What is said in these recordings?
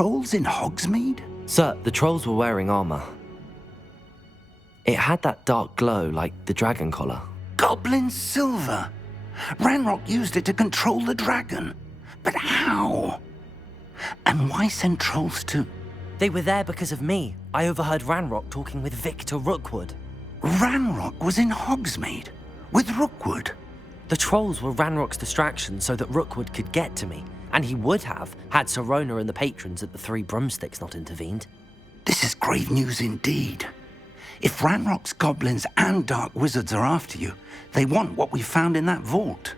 trolls in Hogsmeade? Sir, the trolls were wearing armor. It had that dark glow like the dragon collar. Goblin silver! Ranrock used it to control the dragon. But how? And why send trolls to... They were there because of me. I overheard Ranrock talking with Victor Rookwood. Ranrock was in Hogsmeade with Rookwood. The trolls were Ranrock's distraction so that Rookwood could get to me, and he would have had Sirona and the patrons at the Three Broomsticks not intervened. This is grave news indeed. If Ranrock's goblins and dark wizards are after you, they want what we found in that vault.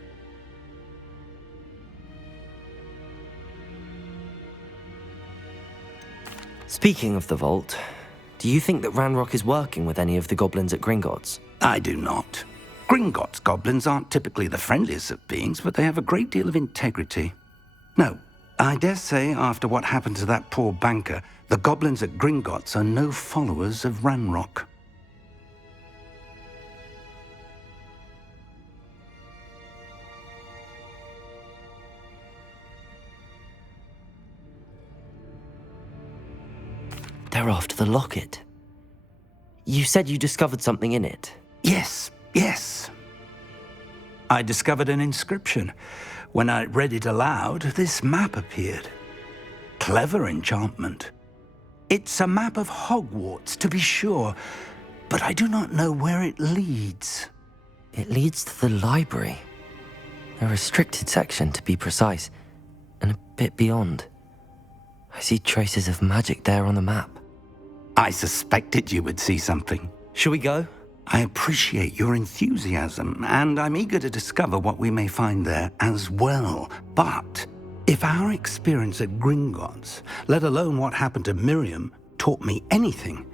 Speaking of the vault, do you think that Ranrock is working with any of the goblins at Gringotts? I do not. Gringotts goblins aren't typically the friendliest of beings, but they have a great deal of integrity. No, I dare say after what happened to that poor banker, the goblins at Gringotts are no followers of Ranrock. They're after the locket. You said you discovered something in it. Yes. I discovered an inscription. When I read it aloud, this map appeared. Clever enchantment. It's a map of Hogwarts, to be sure, but I do not know where it leads. It leads to the library. A restricted section, to be precise, and a bit beyond. I see traces of magic there on the map. I suspected you would see something. Shall we go? I appreciate your enthusiasm, and I'm eager to discover what we may find there as well. But if our experience at Gringotts, let alone what happened to Miriam, taught me anything,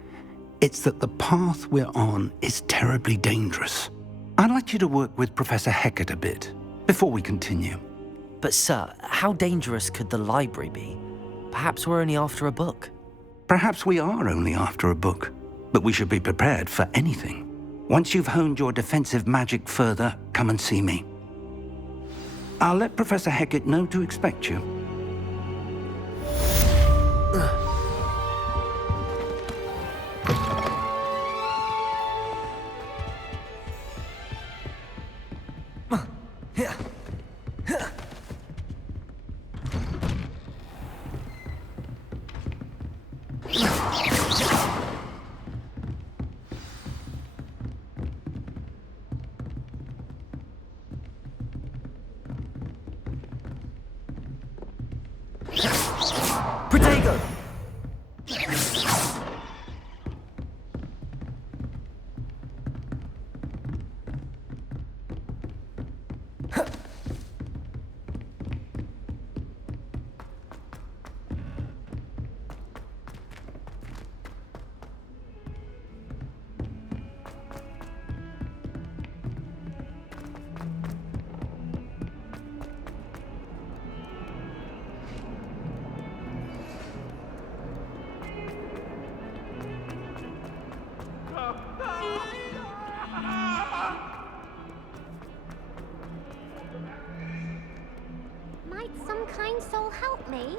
it's that the path we're on is terribly dangerous. I'd like you to work with Professor Hecat a bit before we continue. But sir, how dangerous could the library be? Perhaps we're only after a book. Perhaps we are only after a book, but we should be prepared for anything. Once you've honed your defensive magic further, come and see me. I'll let Professor Hecat know to expect you. Protego! Might some kind soul help me?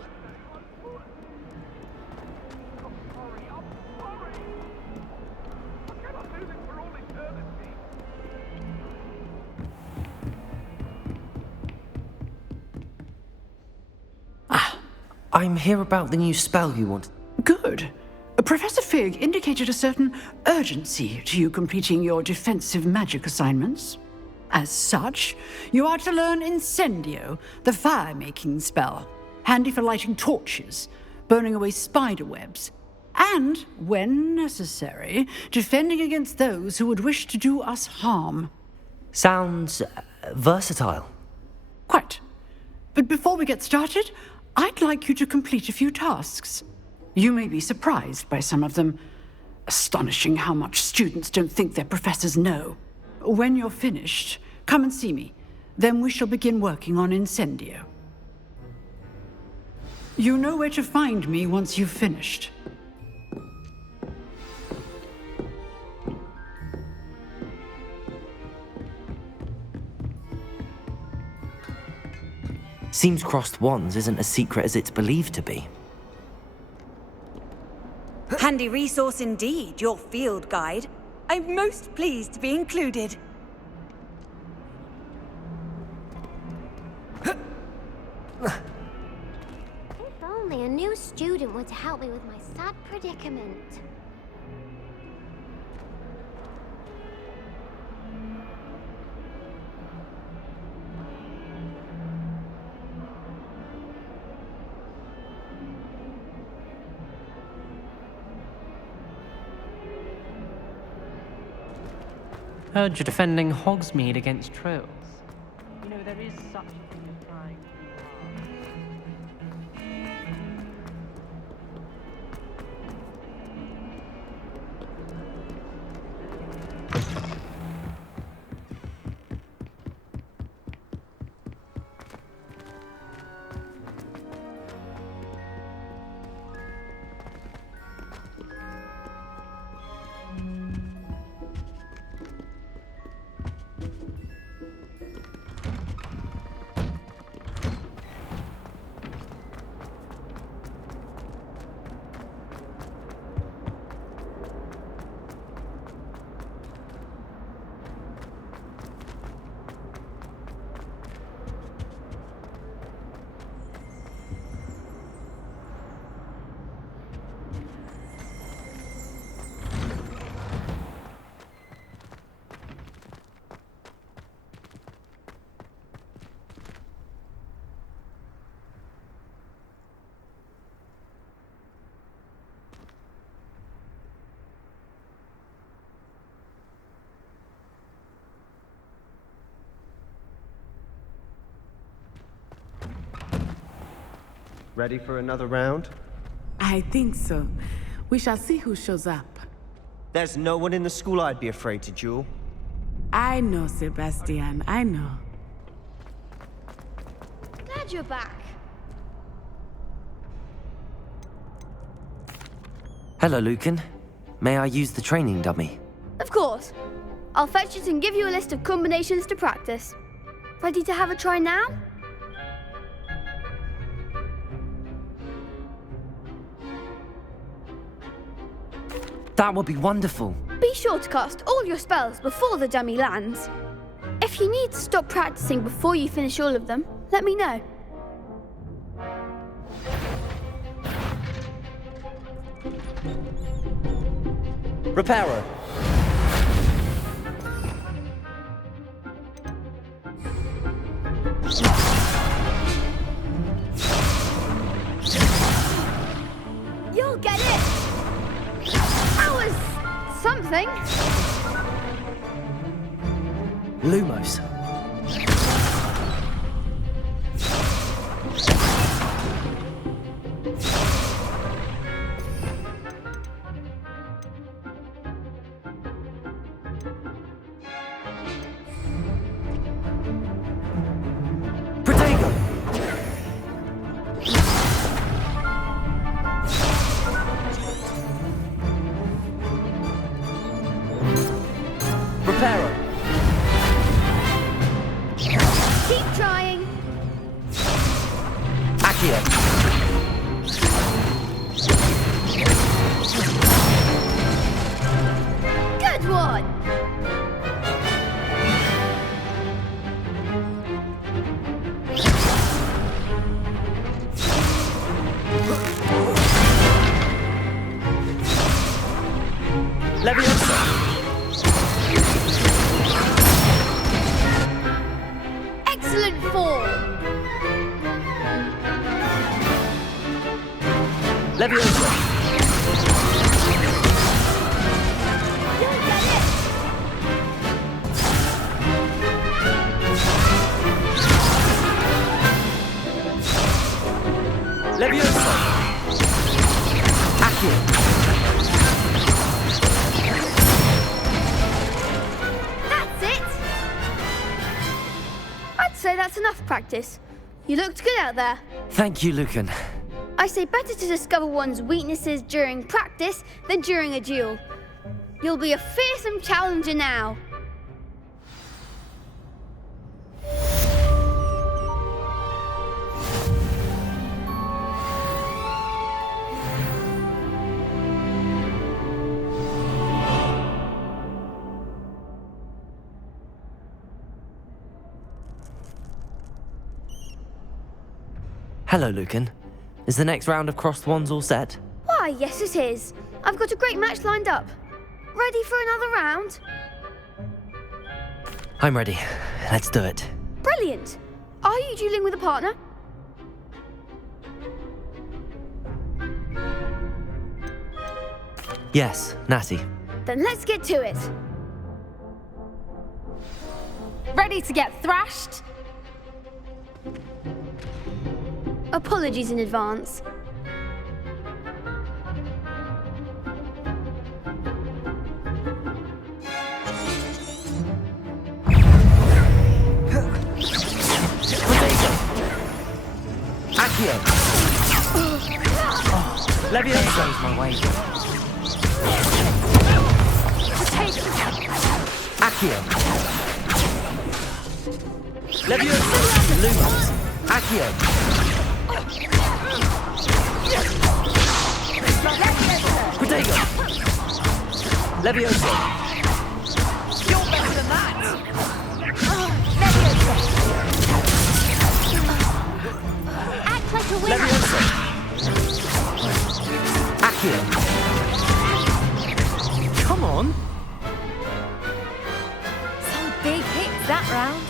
I'm here about the new spell you want. Good. Professor Fig indicated a certain urgency to you completing your defensive magic assignments. As such, you are to learn Incendio, the fire-making spell, handy for lighting torches, burning away spider webs, and, when necessary, defending against those who would wish to do us harm. Sounds versatile. Quite. But before we get started, I'd like you to complete a few tasks. You may be surprised by some of them. Astonishing how much students don't think their professors know. When you're finished, come and see me. Then we shall begin working on Incendio. You know where to find me once you've finished. Seems crossed wands isn't as secret as it's believed to be. Handy resource indeed, your field guide. I'm most pleased to be included. If only a new student were to help me with my sad predicament. Heard you're defending Hogsmeade against trolls. You know, there is such a thing as trying too hard. Ready for another round? I think so. We shall see who shows up. There's no one in the school I'd be afraid to duel. I know, Sebastian, I know. Glad you're back. Hello, Lucan. May I use the training dummy? Of course. I'll fetch it and give you a list of combinations to practice. Ready to have a try now? That would be wonderful. Be sure to cast all your spells before the dummy lands. If you need to stop practicing before you finish all of them, let me know. Reparo. You'll get it! That was something. Lumos. Protego. Reparo. Keep trying. Accio. Good one. Leviosa. Excellent form. Leviosa. You'll get it. Leviosa. Accio. That's it. I'd say that's enough practice. You looked good out there. Thank you, Lucan. I say better to discover one's weaknesses during practice than during a duel. You'll be a fearsome challenger now. Hello, Lucan. Is the next round of crossed wands all set? Why, yes it is. I've got a great match lined up. Ready for another round? I'm ready. Let's do it. Brilliant. Are you dueling with a partner? Yes, Natty. Then let's get to it. Ready to get thrashed? Apologies in advance. Accio! Leviosa is my way. Accio! Leviosa! Lumos! Accio! Protego! Leviosa! You're better than that! Act like a winner. Leviosa! Accio! Come on! Some big hits that round.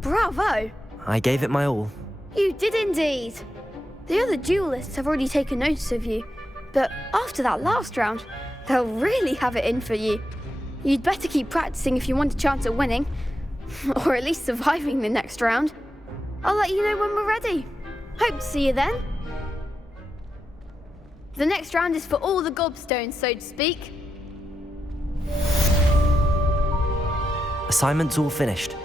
Bravo! I gave it my all. You did indeed. The other duelists have already taken notice of you, but after that last round, they'll really have it in for you. You'd better keep practicing if you want a chance at winning, or at least surviving the next round. I'll let you know when we're ready. Hope to see you then. The next round is for all the gobstones, so to speak. Assignment's all finished.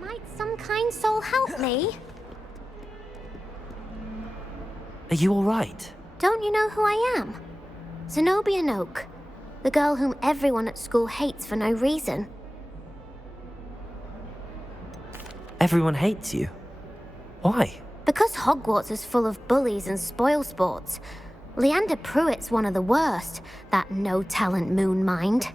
Might some kind soul help me? Are you all right? Don't you know who I am? Zenobia Noak, the girl whom everyone at school hates for no reason. Everyone hates you. Why? Because Hogwarts is full of bullies and spoilsports. Leander Pruitt's one of the worst, that no-talent moon mind.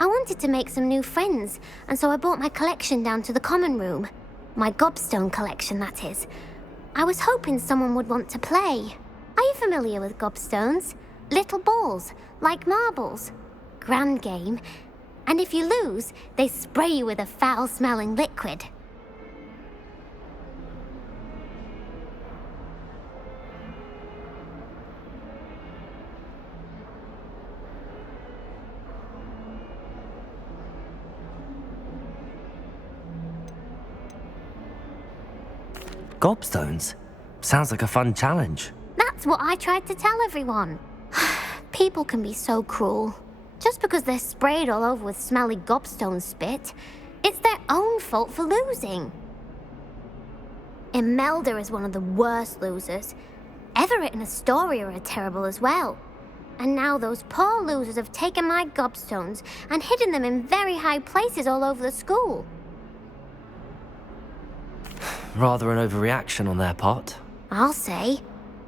I wanted to make some new friends, and so I brought my collection down to the common room. My gobstone collection, that is. I was hoping someone would want to play. Are you familiar with gobstones? Little balls, like marbles. Grand game. And if you lose, they spray you with a foul-smelling liquid. Gobstones? Sounds like a fun challenge. That's what I tried to tell everyone. People can be so cruel. Just because they're sprayed all over with smelly gobstone spit, it's their own fault for losing. Imelda is one of the worst losers. Everett and Astoria are terrible as well. And now those poor losers have taken my gobstones and hidden them in very high places all over the school. Rather an overreaction on their part. I'll say.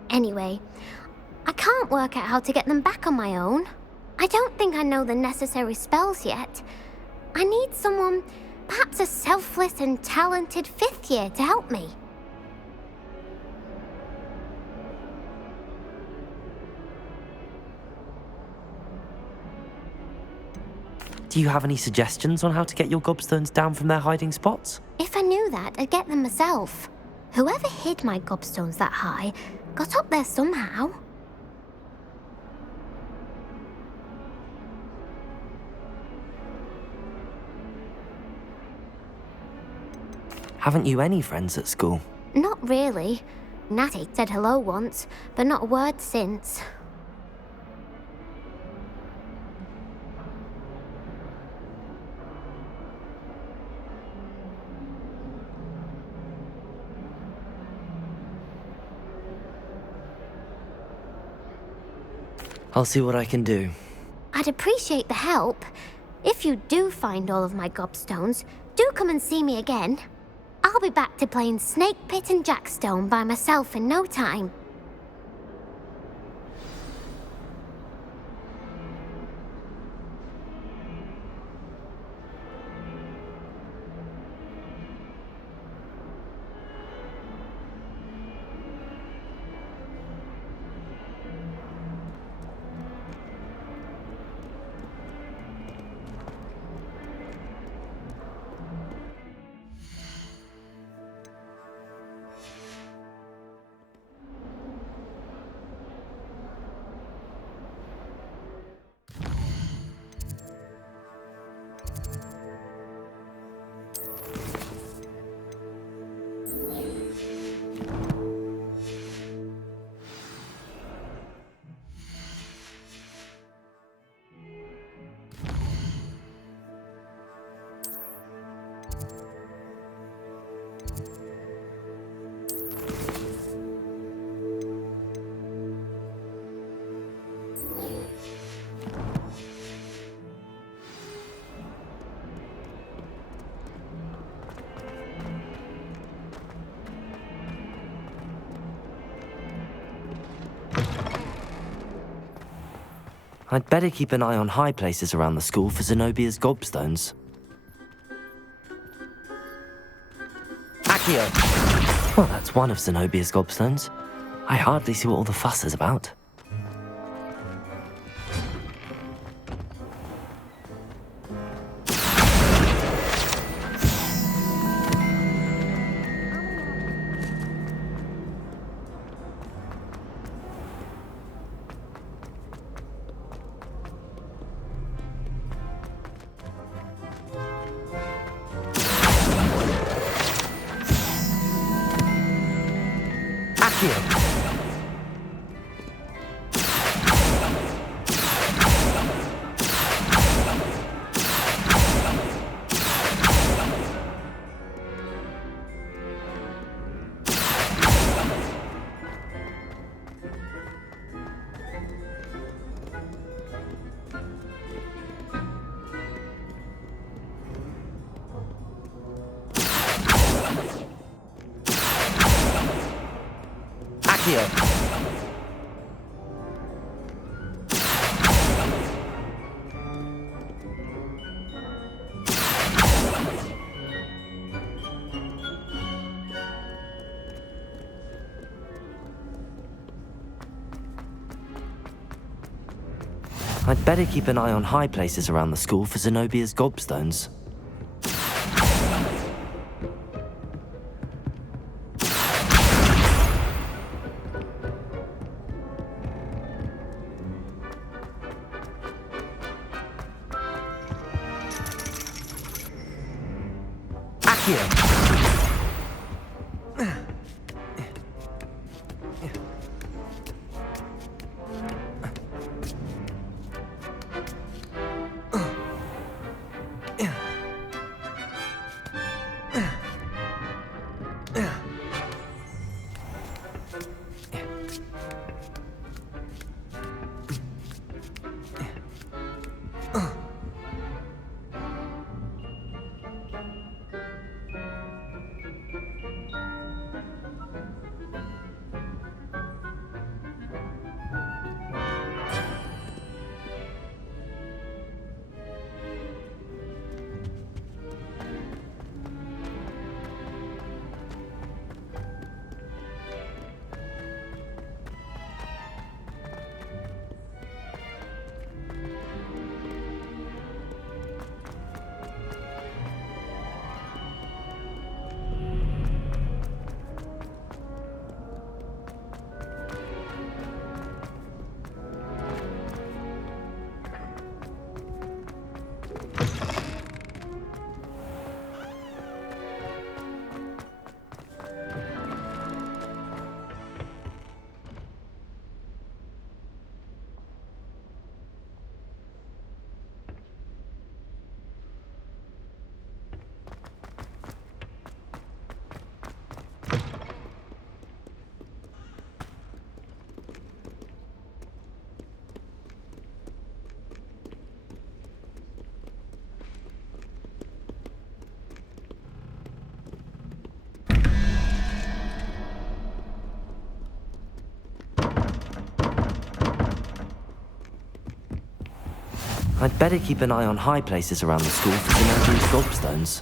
Anyway, I can't work out how to get them back on my own. I don't think I know the necessary spells yet. I need someone, perhaps a selfless and talented 5th year to help me. Do you have any suggestions on how to get your gobstones down from their hiding spots? If I knew that, I'd get them myself. Whoever hid my gobstones that high got up there somehow. Haven't you any friends at school? Not really. Natty said hello once, but not a word since. I'll see what I can do. I'd appreciate the help. If you do find all of my gobstones, do come and see me again. I'll be back to playing Snake Pit and Jackstone by myself in no time. I'd better keep an eye on high places around the school for Zenobia's gobstones. Accio! Well, that's one of Zenobia's gobstones. I hardly see what all the fuss is about. I'd better keep an eye on high places around the school for Zenobia's gobstones. I'd better keep an eye on high places around the school for Zenobio's gobstones.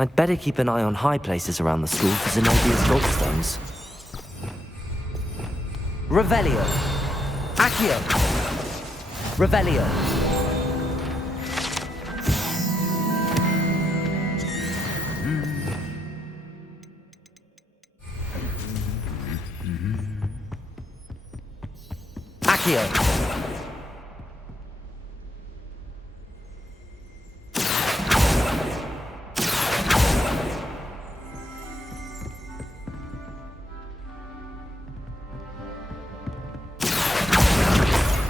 I'd better keep an eye on high places around the school for Zenobio's gobstones. Revelio! Accio! Revelio! Accio!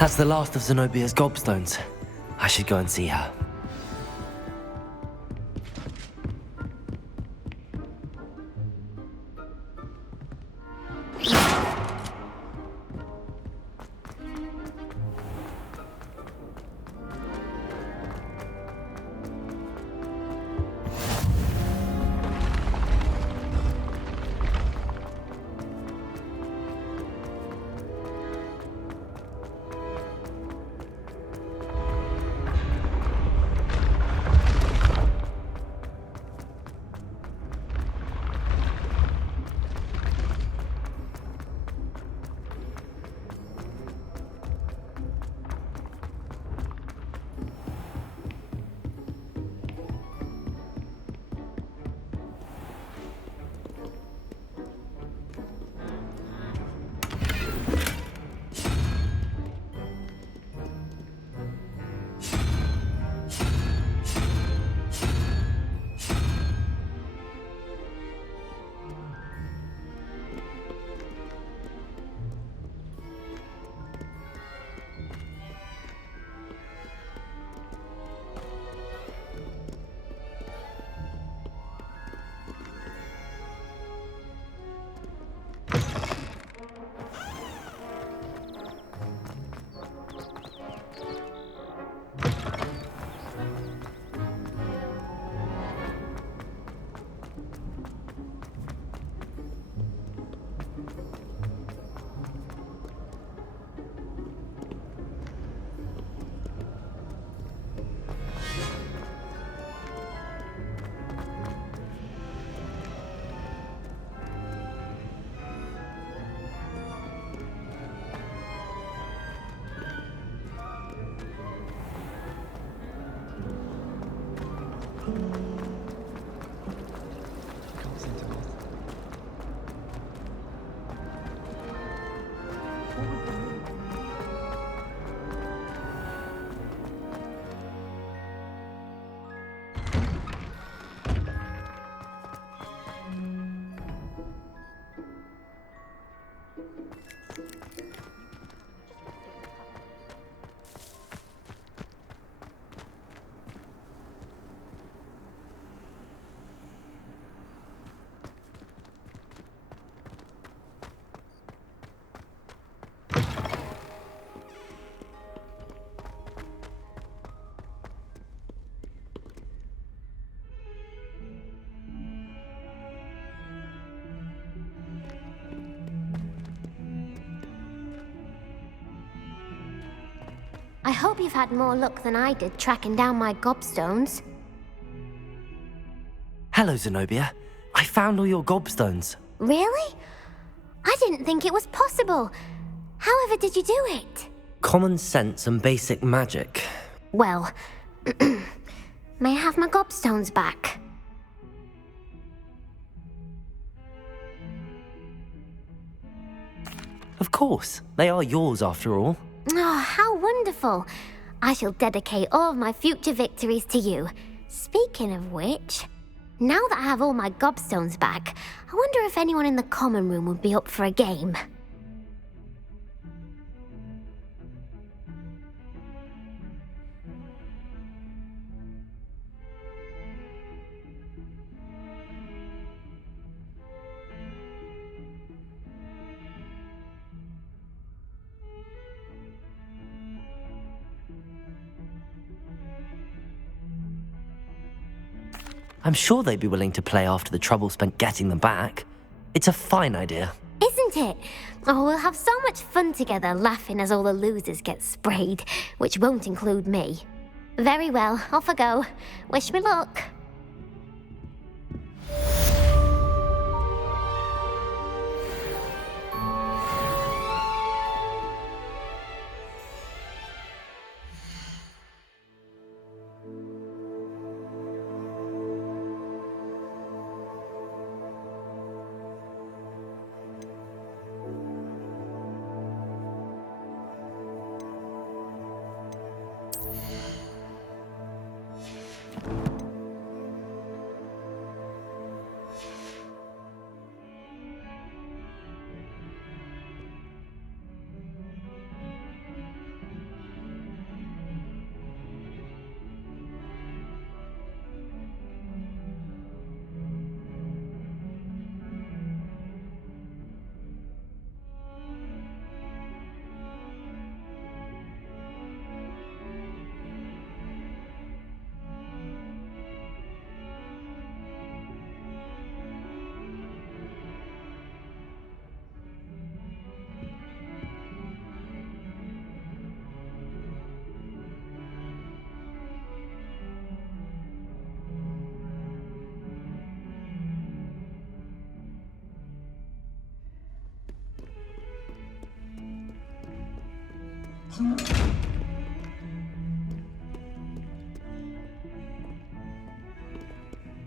That's the last of Zenobio's gobstones. I should go and see her. I hope you've had more luck than I did tracking down my gobstones. Hello, Zenobia. I found all your gobstones. Really? I didn't think it was possible. However did you do it? Common sense and basic magic. Well, may I have my gobstones back? Of course, they are yours after all. Oh, how wonderful. I shall dedicate all of my future victories to you. Speaking of which, now that I have all my gobstones back, I wonder if anyone in the common room would be up for a game. I'm sure they'd be willing to play after the trouble spent getting them back. It's a fine idea. Isn't it? Oh, we'll have so much fun together laughing as all the losers get sprayed, which won't include me. Very well, off I go. Wish me luck.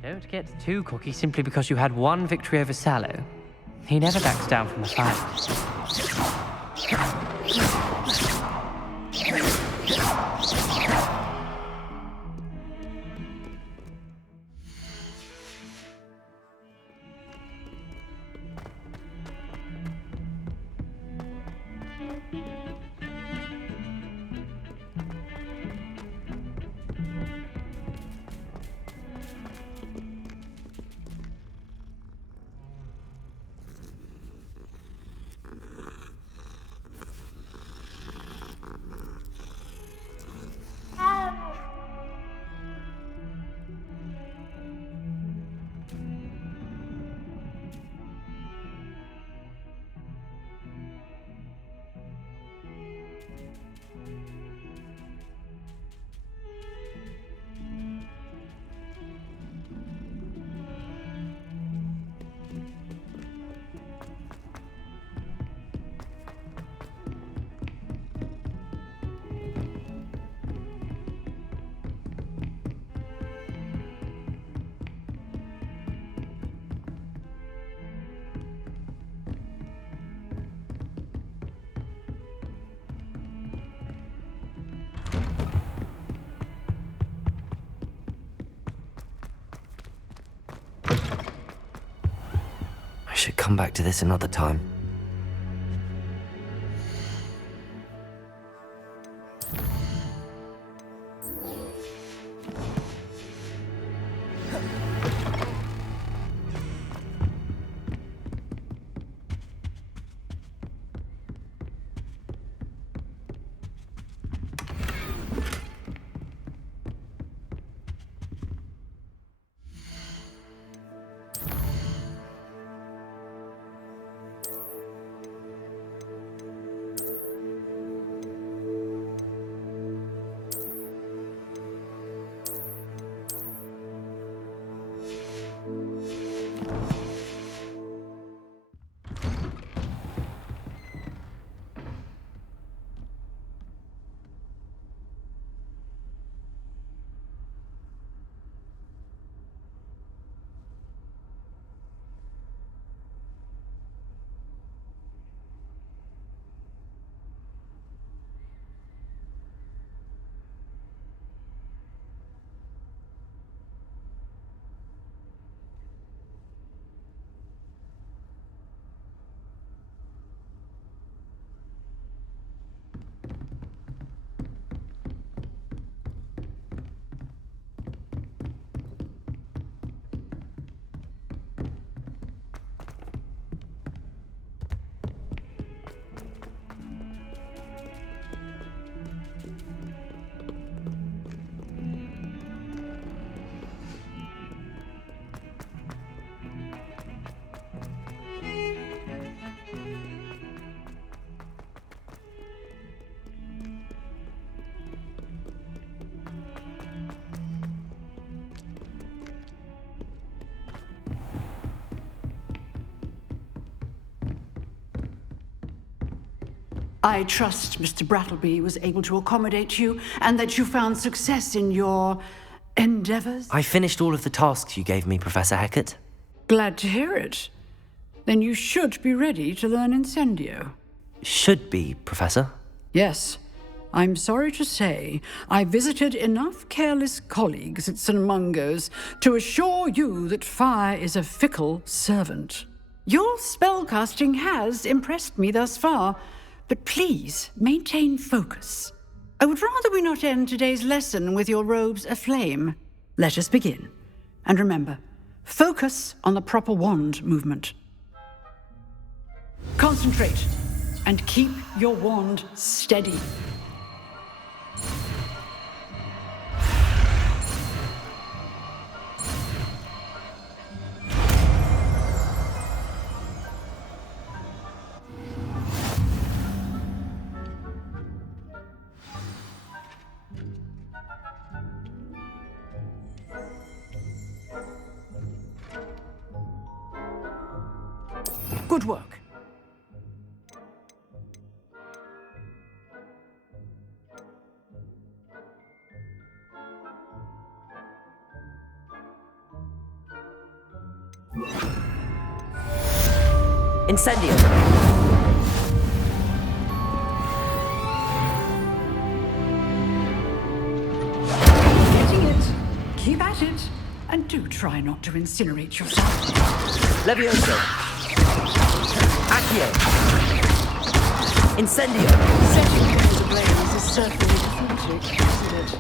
Don't get too cocky simply because you had one victory over Sallow. He never backs down from a fight. I should come back to this another time. I trust Mr. Brattleby was able to accommodate you and that you found success in your endeavors. I finished all of the tasks you gave me, Professor Hecat. Glad to hear it. Then you should be ready to learn Incendio. Should be, Professor. Yes. I'm sorry to say, I visited enough careless colleagues at St. Mungo's to assure you that fire is a fickle servant. Your spellcasting has impressed me thus far, but please maintain focus. I would rather we not end today's lesson with your robes aflame. Let us begin. And remember, focus on the proper wand movement. Concentrate, and keep your wand steady. Good work. Incendio! Getting it. Keep at it. And do try not to incinerate yourself. Levioso! Accio! Incendio! Setting it into the blaze is certainly defeating, isn't it?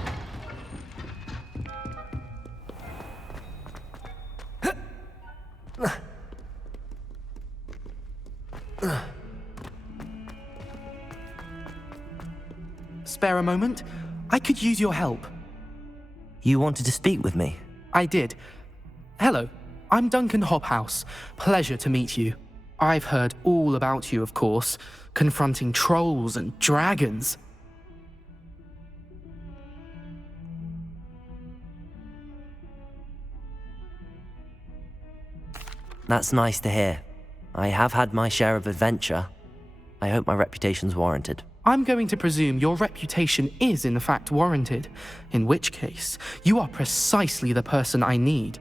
Spare a moment? I could use your help. You wanted to speak with me? I did. Hello, I'm Duncan Hobhouse. Pleasure to meet you. I've heard all about you, of course, confronting trolls and dragons. That's nice to hear. I have had my share of adventure. I hope my reputation's warranted. I'm going to presume your reputation is in fact warranted, in which case, you are precisely the person I need.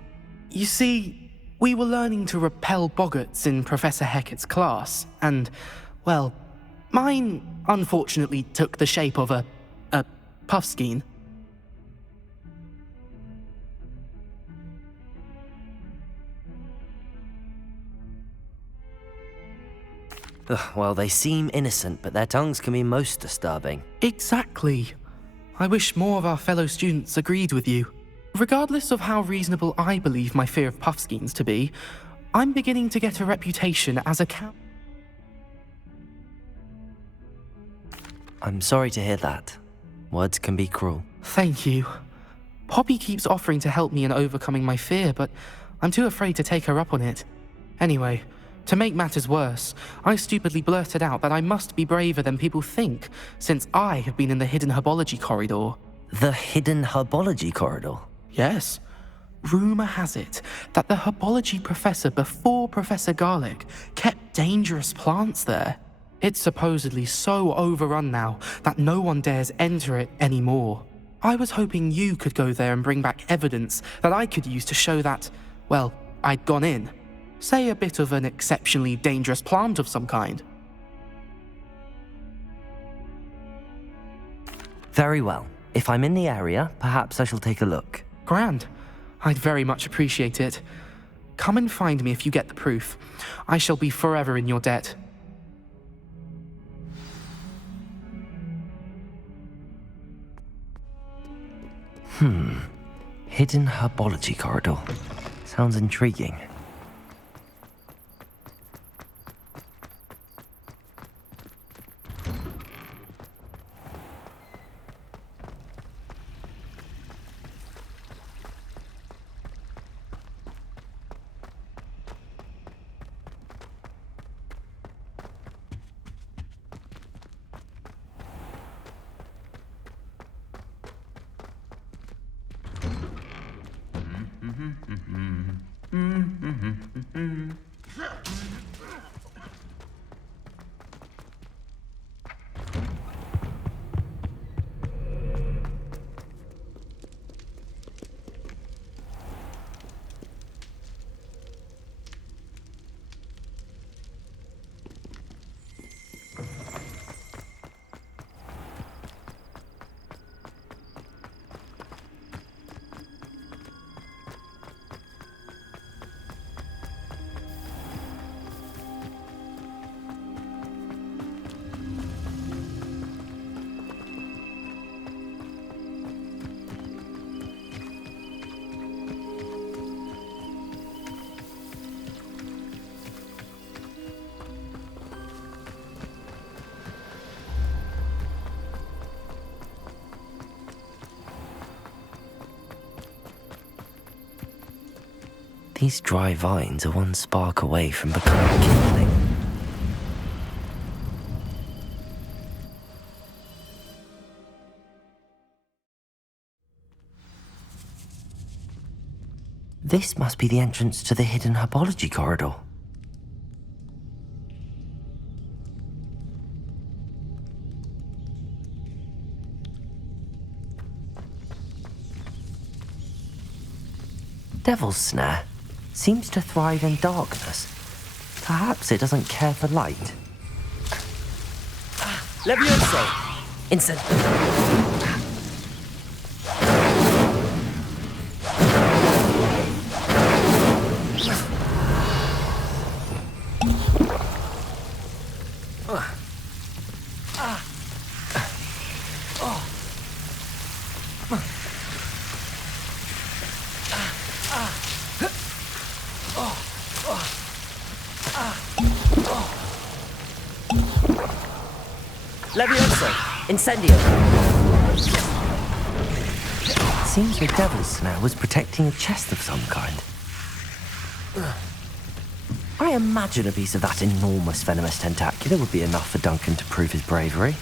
You see, we were learning to repel boggarts in Professor Hecat's class, and, well, mine unfortunately took the shape of a puffskein. Well, they seem innocent, but their tongues can be most disturbing. Exactly. I wish more of our fellow students agreed with you. Regardless of how reasonable I believe my fear of puffskeins to be, I'm beginning to get a reputation as a I'm sorry to hear that. Words can be cruel. Thank you. Poppy keeps offering to help me in overcoming my fear, but I'm too afraid to take her up on it. Anyway, to make matters worse, I stupidly blurted out that I must be braver than people think, since I have been in the hidden herbology corridor. The hidden herbology corridor? Yes. Rumour has it that the herbology professor before Professor Garlic kept dangerous plants there. It's supposedly so overrun now that no one dares enter it anymore. I was hoping you could go there and bring back evidence that I could use to show that, well, I'd gone in. Say a bit of an exceptionally dangerous plant of some kind. Very well. If I'm in the area, perhaps I shall take a look. Grand. I'd very much appreciate it. Come and find me if you get the proof. I shall be forever in your debt. Hidden herbology corridor. Sounds intriguing. These dry vines are one spark away from becoming kindling. This must be the entrance to the hidden herbology corridor. Devil's Snare seems to thrive in darkness. Perhaps it doesn't care for light. Levioso! Instant. Levioso! Incendio! Seems the Devil's Snare was protecting a chest of some kind. I imagine a piece of that enormous venomous tentacular would be enough for Duncan to prove his bravery.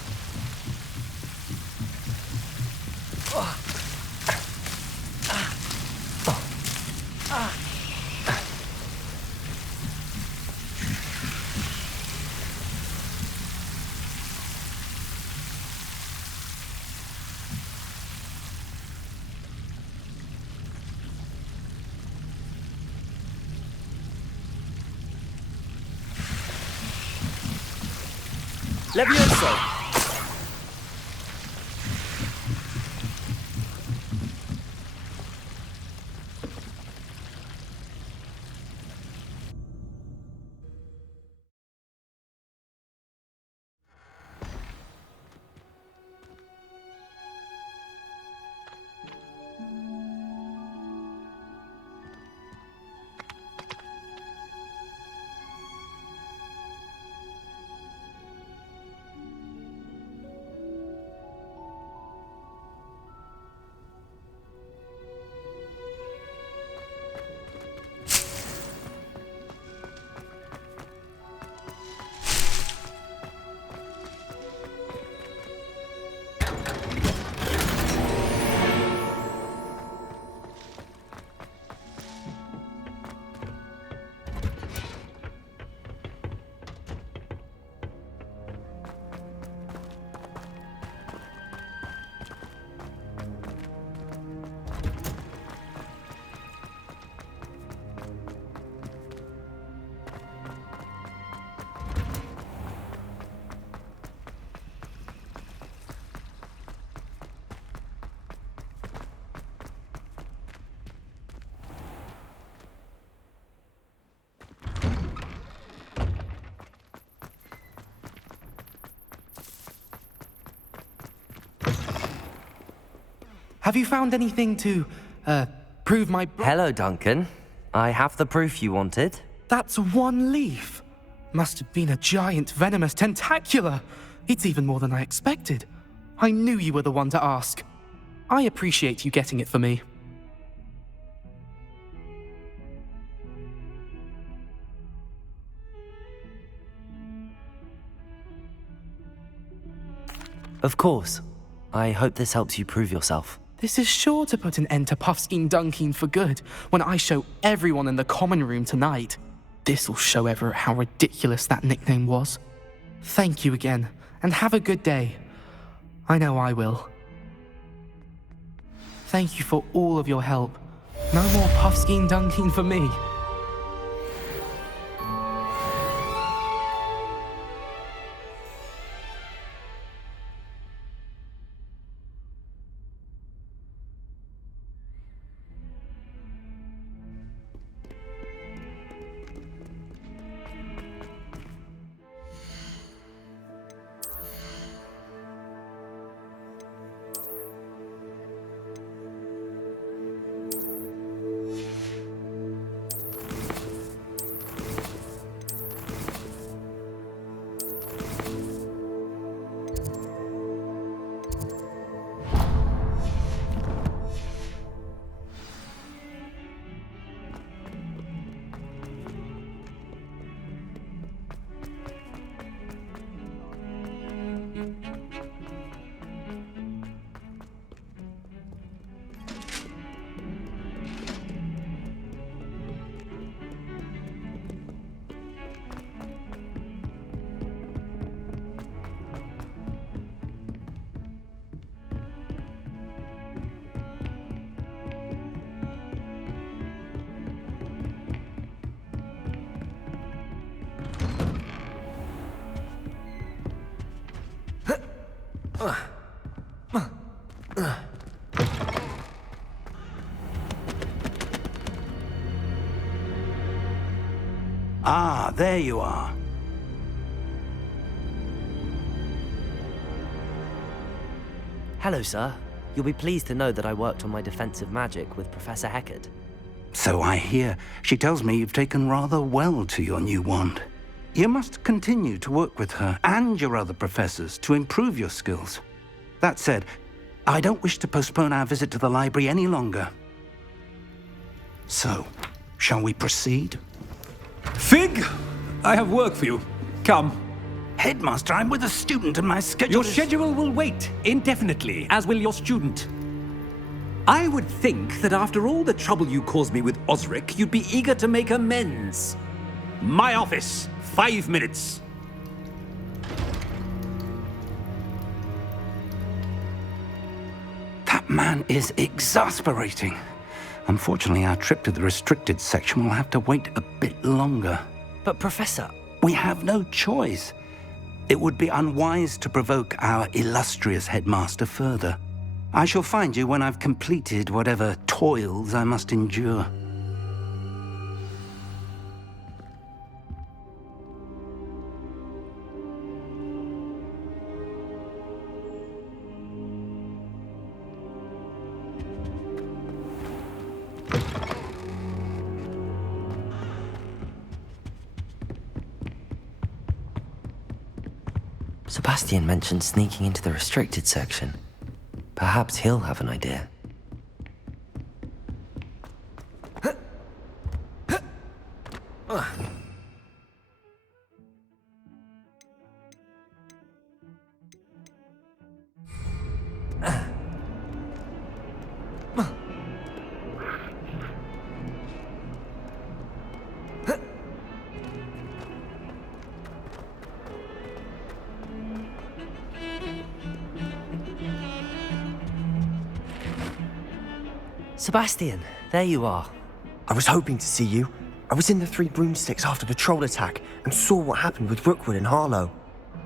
Levioso! Have you found anything to, prove my... Hello, Duncan. I have the proof you wanted. That's one leaf. Must have been a giant venomous tentacula. It's even more than I expected. I knew you were the one to ask. I appreciate you getting it for me. Of course. I hope this helps you prove yourself. This is sure to put an end to Puffskein Dunkeen for good when I show everyone in the common room tonight. This'll show Everett how ridiculous that nickname was. Thank you again, and have a good day. I know I will. Thank you for all of your help. No more Puffskein Dunkeen for me. Ah, there you are. Hello, sir. You'll be pleased to know that I worked on my defensive magic with Professor Heckard. So I hear. She tells me you've taken rather well to your new wand. You must continue to work with her and your other professors to improve your skills. That said, I don't wish to postpone our visit to the library any longer. So, shall we proceed? Fig, I have work for you. Come. Headmaster, I'm with a student and my schedule Your is... schedule will wait indefinitely, as will your student. I would think that after all the trouble you caused me with Osric, you'd be eager to make amends. My office, 5 minutes. That man is exasperating. Unfortunately, our trip to the restricted section will have to wait a bit longer. But Professor... We have no choice. It would be unwise to provoke our illustrious headmaster further. I shall find you when I've completed whatever toils I must endure. Sebastian mentioned sneaking into the restricted section. Perhaps he'll have an idea. Sebastian, there you are. I was hoping to see you. I was in the Three Broomsticks after the troll attack and saw what happened with Rookwood and Harlow.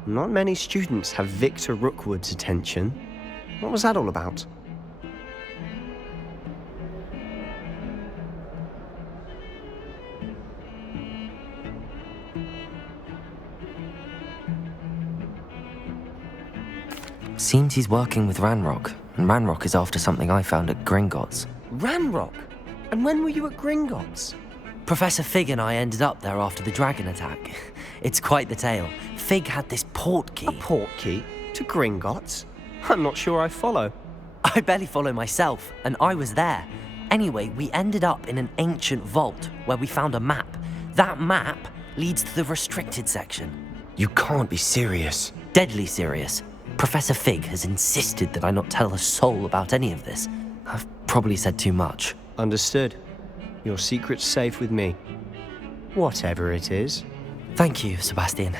Not many students have Victor Rookwood's attention. What was that all about? Seems he's working with Ranrock, and Ranrock is after something I found at Gringotts. Ranrock? And when were you at Gringotts? Professor Fig and I ended up there after the dragon attack. It's quite the tale. Fig had this port key. A port key? To Gringotts? I'm not sure I follow. I barely follow myself, and I was there. Anyway, we ended up in an ancient vault where we found a map. That map leads to the restricted section. You can't be serious. Deadly serious. Professor Fig has insisted that I not tell a soul about any of this. I've probably said too much. Understood. Your secret's safe with me. Whatever it is. Thank you, Sebastian.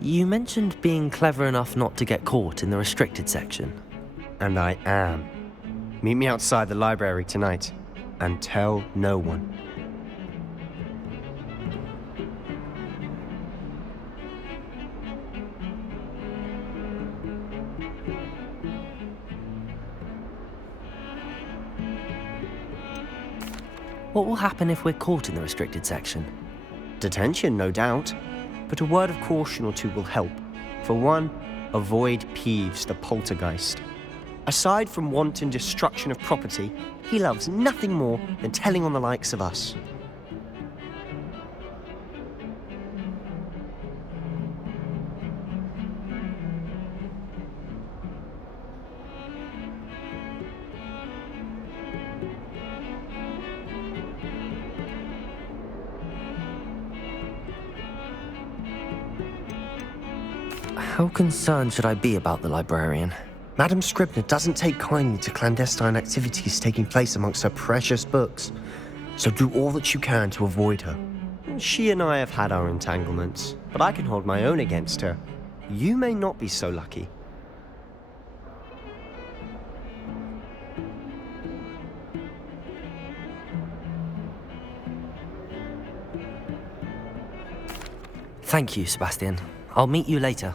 You mentioned being clever enough not to get caught in the restricted section. And I am. Meet me outside the library tonight, and tell no one. What will happen if we're caught in the restricted section? Detention, no doubt. But a word of caution or two will help. For one, avoid Peeves, the poltergeist. Aside from wanton destruction of property, he loves nothing more than telling on the likes of us. How concerned should I be about the librarian? Madam Scribner doesn't take kindly to clandestine activities taking place amongst her precious books, so do all that you can to avoid her. She and I have had our entanglements, but I can hold my own against her. You may not be so lucky. Thank you, Sebastian. I'll meet you later.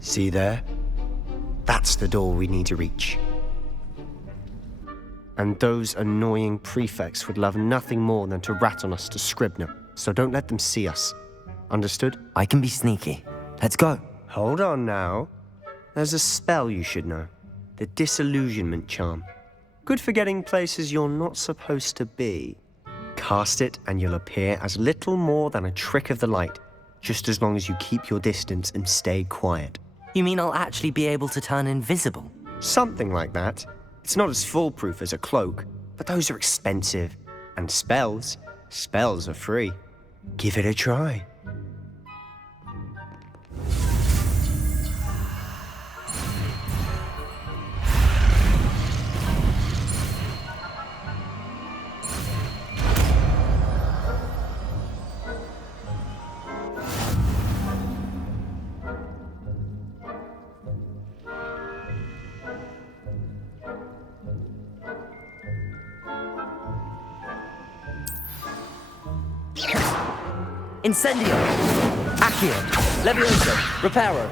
See there? That's the door we need to reach. And those annoying prefects would love nothing more than to rat on us to Scribner, so don't let them see us. Understood? I can be sneaky. Let's go. Hold on now. There's a spell you should know. The Disillusionment Charm. Good for getting places you're not supposed to be. Cast it and you'll appear as little more than a trick of the light, just as long as you keep your distance and stay quiet. You mean I'll actually be able to turn invisible? Something like that. It's not as foolproof as a cloak, but those are expensive. And spells are free. Give it a try. Incendio! Accio! Levioso! Reparo!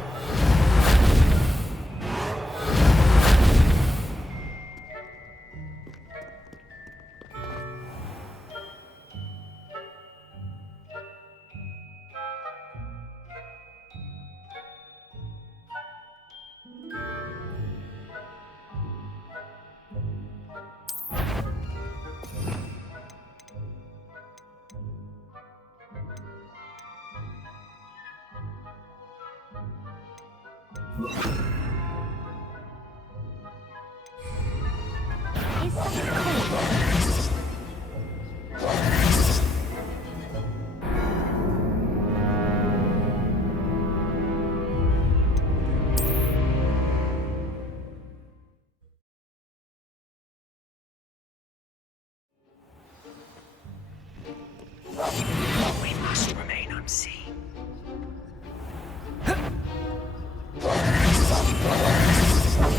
We must remain unseen.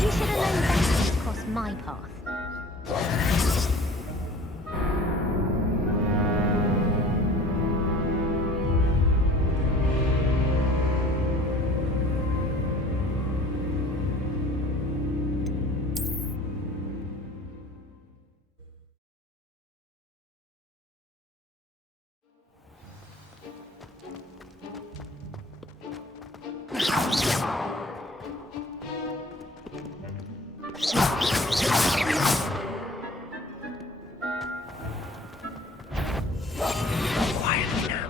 You should have known better to cross my path. Quietly now.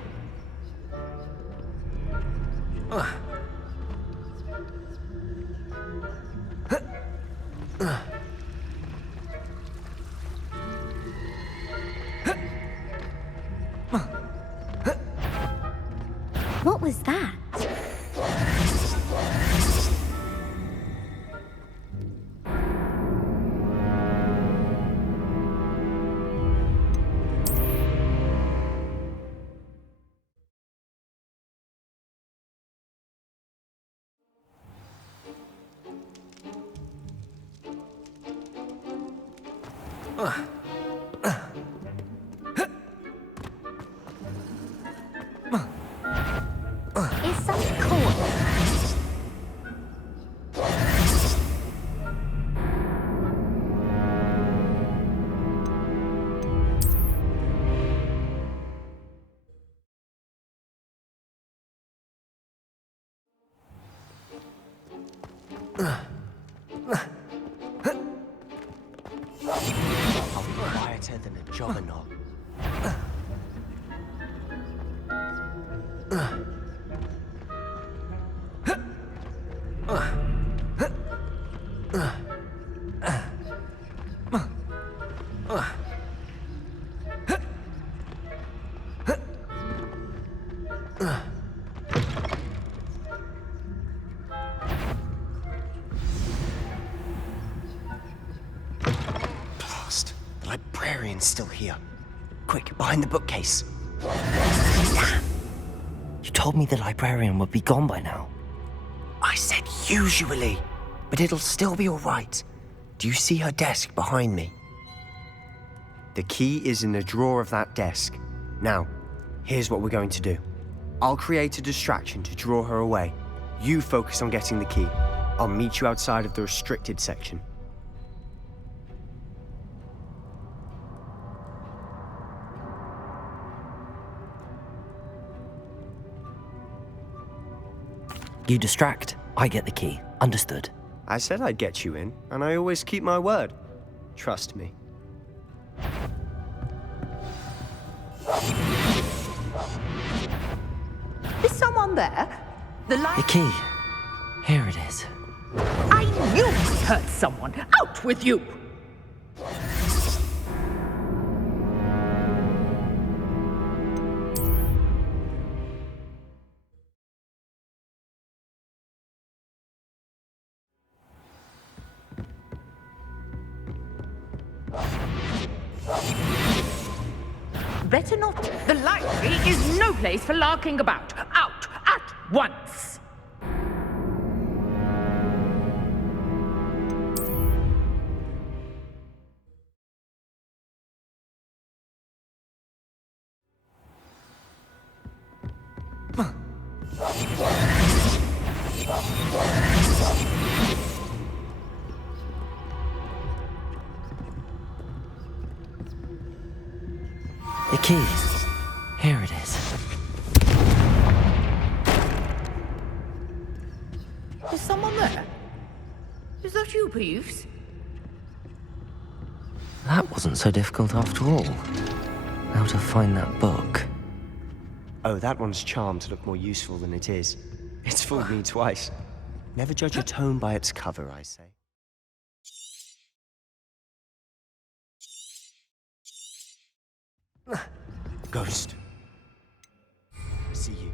What was that? Is such cool. I'll be quieter than a jobberknoll. Blast! The librarian's still here. Quick, behind the bookcase. You told me the librarian would be gone by now. I said usually, but it'll still be all right. Do you see her desk behind me? The key is in the drawer of that desk. Now, here's what we're going to do. I'll create a distraction to draw her away. You focus on getting the key. I'll meet you outside of the restricted section. You distract, I get the key. Understood. I said I'd get you in, and I always keep my word. Trust me. Is someone there? The key. Here it is. I knew I heard someone. Out with you! Better not. The library is no place for larking about. Out at once! The key. Here it is. Is someone there? Is that you, Peeves? That wasn't so difficult after all. How to find that book? Oh, that one's charmed to look more useful than it is. It's fooled me twice. Never judge a tome by its cover, I say. Ghost. I see you.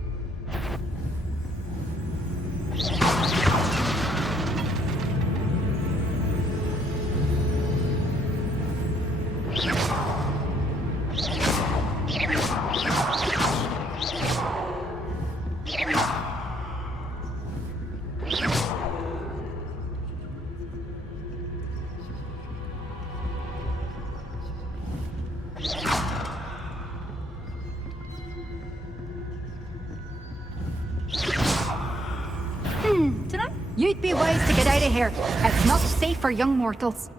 Dunno. You'd be wise to get out of here. It's not safe for young mortals.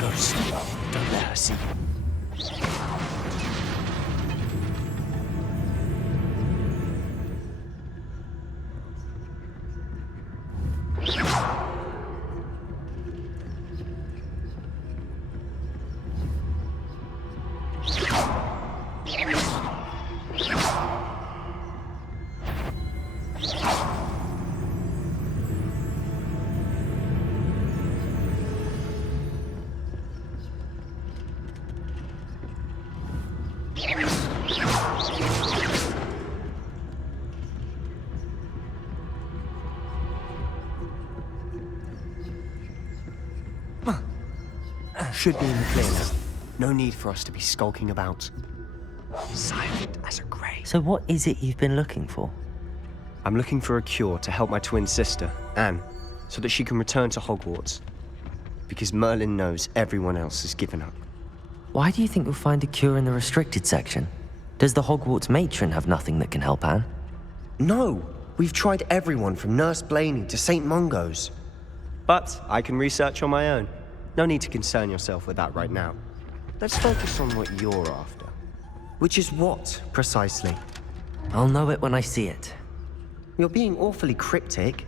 Ghost, don't let her see you. Should be in the clear now. No need for us to be skulking about. Silent as a grave. So what is it you've been looking for? I'm looking for a cure to help my twin sister, Anne, so that she can return to Hogwarts. Because Merlin knows everyone else has given up. Why do you think you'll find a cure in the restricted section? Does the Hogwarts matron have nothing that can help Anne? No! We've tried everyone from Nurse Blaney to St. Mungo's. But I can research on my own. No need to concern yourself with that right now. Let's focus on what you're after. Which is what, precisely? I'll know it when I see it. You're being awfully cryptic.